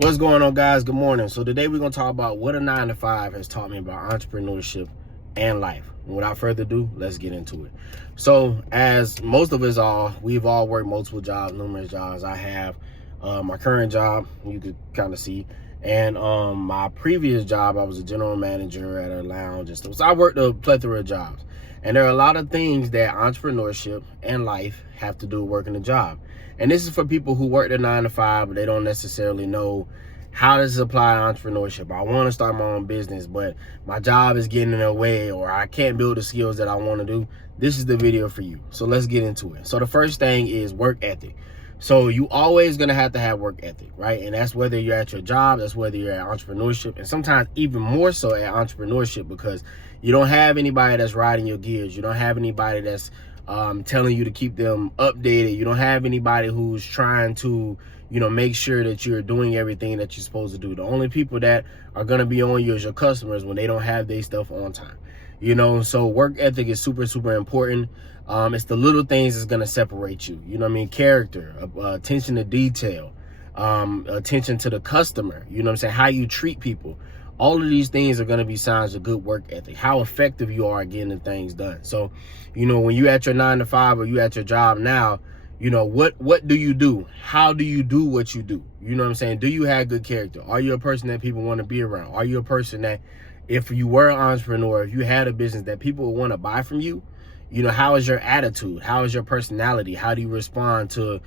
What's going on, guys? Good morning. So today we're going to talk about what a 9-to-5 has taught me about entrepreneurship and life. And without further ado, let's get into it. So as most of us we've all worked multiple jobs, numerous jobs. I have my current job, you could kind of see, and my previous job, I was a general manager at a lounge and stuff. So I worked a plethora of jobs. And there are a lot of things that entrepreneurship and life have to do with working a job. And this is for people who work the 9-to-5, but they don't necessarily know how does it apply to entrepreneurship. I want to start my own business, but my job is getting in the way, or I can't build the skills that I want to do. This is the video for you. So let's get into it. So the first thing is work ethic. So you always going to have work ethic, right? And that's whether you're at your job, that's whether you're at entrepreneurship, and sometimes even more so at entrepreneurship, because you don't have anybody that's riding your gears. You don't have anybody that's telling you to keep them updated. You don't have anybody who's trying to, make sure that you're doing everything that you're supposed to do. The only people that are going to be on you is your customers when they don't have their stuff on time. So work ethic is super, super important. It's the little things that's going to separate you. Character, attention to detail, attention to the customer, how you treat people. All of these things are going to be signs of good work ethic, how effective you are at getting the things done. So, when you at your 9-to-5 or you at your job now, what do you do? How do you do what you do? Do you have good character? Are you a person that people want to be around? Are you a person that, if you were an entrepreneur, if you had a business that people would want to buy from you, how is your attitude? How is your personality? How do you respond to,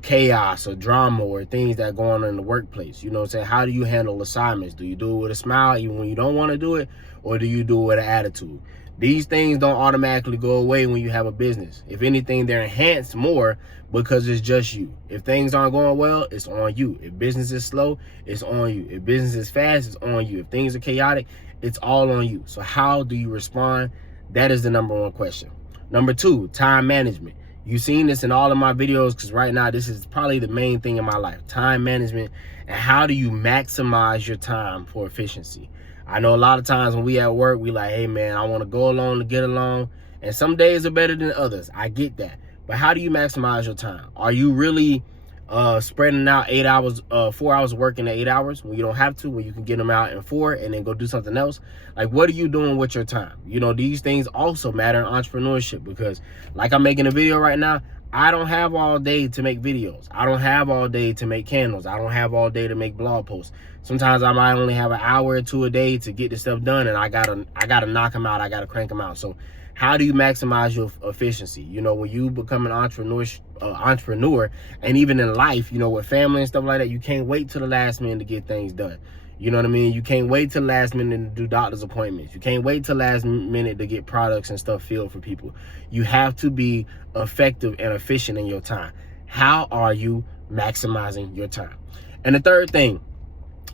chaos or drama or things that go on in the workplace? How do you handle assignments? Do you do it with a smile even when you don't want to do it? Or do you do it with an attitude? These things don't automatically go away when you have a business. If anything, they're enhanced more because it's just you. If things aren't going well, it's on you. If business is slow, it's on you. If business is fast, it's on you. If things are chaotic, it's all on you. So how do you respond? That is the number one question. Number two, time management. You've seen this in all of my videos, because right now this is probably the main thing in my life, time management, and how do you maximize your time for efficiency. I know a lot of times when we at work, we like, hey man, I want to go along to get along, and some days are better than others. I get that. But how do you maximize your time? Are you really spreading out 8 hours, 4 hours of work in 8 hours when you don't have to, when you can get them out in 4 and then go do something else? Like, what are you doing with your time? These things also matter in entrepreneurship, because like I'm making a video right now, I don't have all day to make videos. I don't have all day to make candles. I don't have all day to make blog posts. Sometimes I might only have an hour or two a day to get this stuff done, and I gotta knock them out. I gotta crank them out. So how do you maximize your efficiency? When you become an entrepreneur, and even in life, with family and stuff like that, you can't wait till the last minute to get things done. You know what I mean? You can't wait till the last minute to do doctor's appointments. You can't wait till the last minute to get products and stuff filled for people. You have to be effective and efficient in your time. How are you maximizing your time? And the third thing,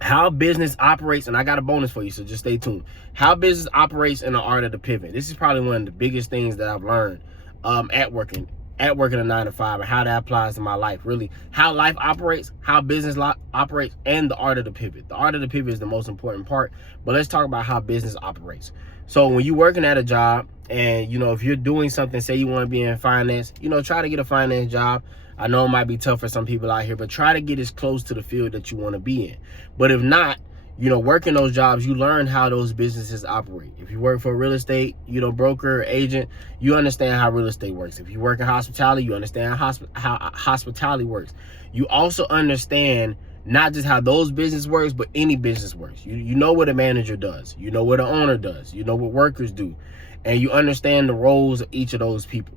how business operates, and I got a bonus for you, so just stay tuned. How business operates in the art of the pivot. This is probably one of the biggest things that I've learned at working a 9-to-5, and how that applies to my life. Really, how life operates, how business operates, and the art of the pivot. The art of the pivot is the most important part, but let's talk about how business operates. So when you're working at a job, and if you're doing something, say you want to be in finance, try to get a finance job. I know it might be tough for some people out here, but try to get as close to the field that you want to be in. But if not, working those jobs, you learn how those businesses operate. If you work for a real estate, broker or agent, you understand how real estate works. If you work in hospitality, you understand how hospitality works. You also understand not just how those business works, but any business works. You know what a manager does. You know what an owner does. You know what workers do. And you understand the roles of each of those people.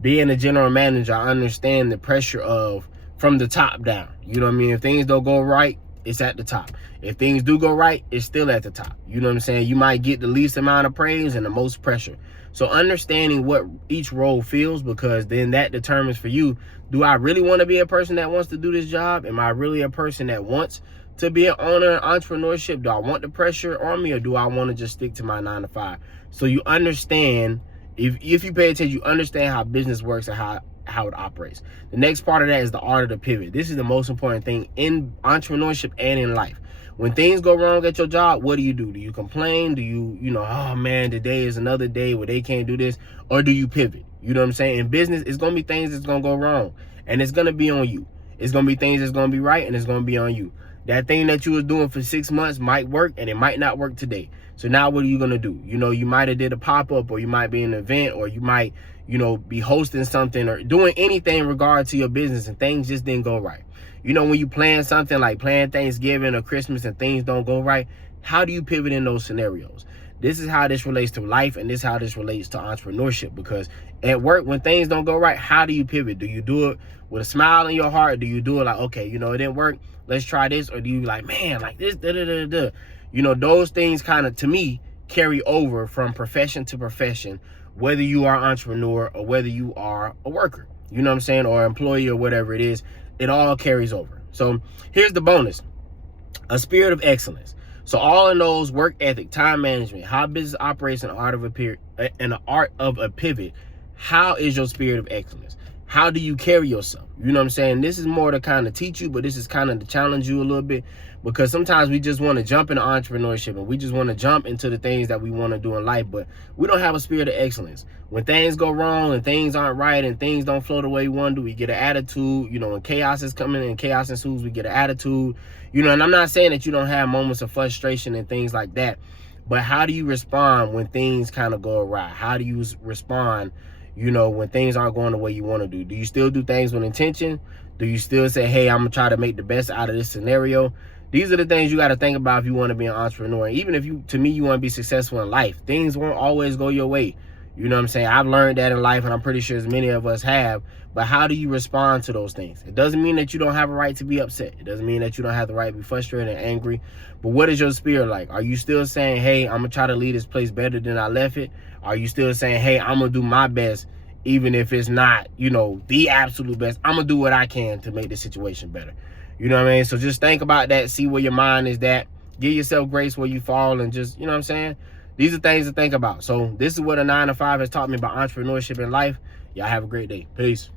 Being a general manager, I understand the pressure of from the top down. If things don't go right, it's at the top. If things do go right, it's still at the top. You might get the least amount of praise and the most pressure. So understanding what each role feels, because then that determines for you, do I really want to be a person that wants to do this job? Am I really a person that wants to be an owner in entrepreneurship? Do I want the pressure on me, or do I want to just stick to my 9-to-5? So you understand, if you pay attention, you understand how business works and how it operates. The next part of that is the art of the pivot. This is the most important thing in entrepreneurship and in life. When things go wrong at your job, what do? Do you complain? Do you, oh man, today is another day where they can't do this? Or do you pivot? In business, it's going to be things that's going to go wrong, and it's going to be on you. It's going to be things that's going to be right, and it's going to be on you. That thing that you was doing for 6 months might work, and it might not work today. So now what are you going to do? You know, you might have did a pop-up, or you might be in an event, or you might, you know, be hosting something or doing anything in regard to your business, and things just didn't go right. You know, when you plan something like plan Thanksgiving or Christmas and things don't go right, how do you pivot in those scenarios? This is how this relates to life, and this is how this relates to entrepreneurship. Because at work, when things don't go right, how do you pivot? Do you do it with a smile in your heart? Do you do it like, okay, you know, it didn't work, let's try this? Or do you like, man, like this, da-da-da-da-da? You know, those things kind of, to me, carry over from profession to profession, whether you are an entrepreneur or whether you are a worker, you know what I'm saying, or employee or whatever it is. It all carries over. So here's the bonus: a spirit of excellence. So all in those: work ethic, time management, how business operates, and the art of a pivot. How is your spirit of excellence? How do you carry yourself? You know what I'm saying? This is more to kind of teach you, but this is kind of to challenge you a little bit, because sometimes we just want to jump into entrepreneurship and we just want to jump into the things that we want to do in life, but we don't have a spirit of excellence. When things go wrong and things aren't right and things don't flow the way we want to, we get an attitude. You know, when chaos is coming and chaos ensues, we get an attitude. You know, and I'm not saying that you don't have moments of frustration and things like that, but how do you respond when things kind of go awry? How do you respond, you know, when things aren't going the way you want to do? Do you still do things with intention? Do you still say, hey, I'm going to try to make the best out of this scenario? These are the things you got to think about if you want to be an entrepreneur. Even if you, to me, you want to be successful in life, things won't always go your way. You know what I'm saying? I've learned that in life, and I'm pretty sure as many of us have. But how do you respond to those things? It doesn't mean that you don't have a right to be upset. It doesn't mean that you don't have the right to be frustrated and angry. But what is your spirit like? Are you still saying, hey, I'm going to try to leave this place better than I left it? Are you still saying, hey, I'm going to do my best, even if it's not, you know, the absolute best? I'm going to do what I can to make the situation better. You know what I mean? So just think about that. See where your mind is at. Give yourself grace where you fall, and just, you know what I'm saying? These are things to think about. So this is what a 9 to 5 has taught me about entrepreneurship in life. Y'all have a great day. Peace.